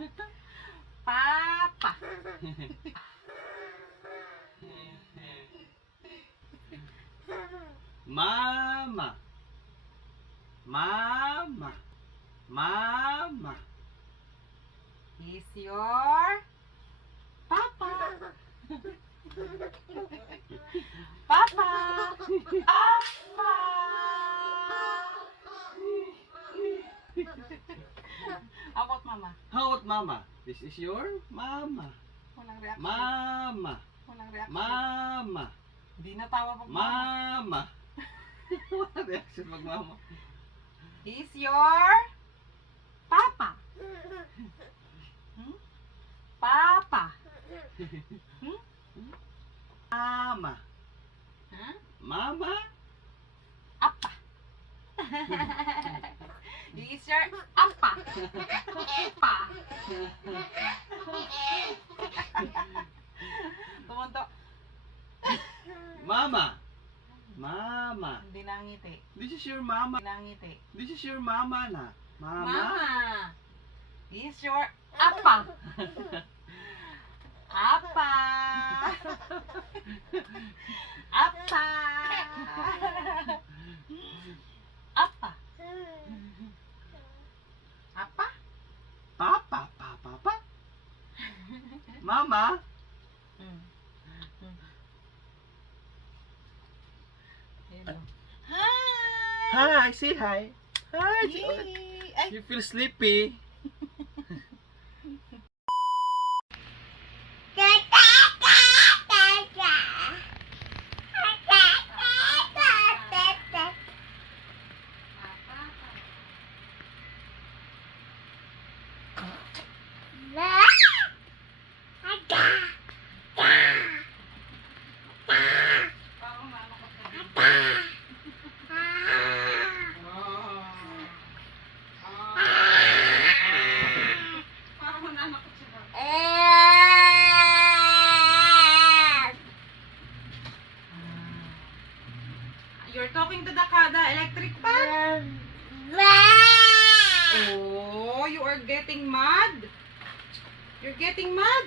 Papa. Mama. Mama. Mama. Is your Papa. Papa. mama? How about mama? This is your mama. Walang reaction. Mama. Walang reaction. Mama. Hindi natawa pag mama. Mama. Reaction pag mama. Is your Papa. Hmm? Papa. Hmm? Mama. Huh? Mama. Apa. Is your Apa. Apa. Tumunto. Mama. Mama. Hindi nangiti. This is your mama. Hindi nangiti. This is your mama na. Mama. Mama. Is your. Apa. Apa. Apa. Mama. Mm. Mm. Hello. Hi! Hi. Say hi. Hi. Yay! Ay, You feel sleepy. parang You're talking to the Kada electric fan? Oh, you are getting mad? You're getting mad?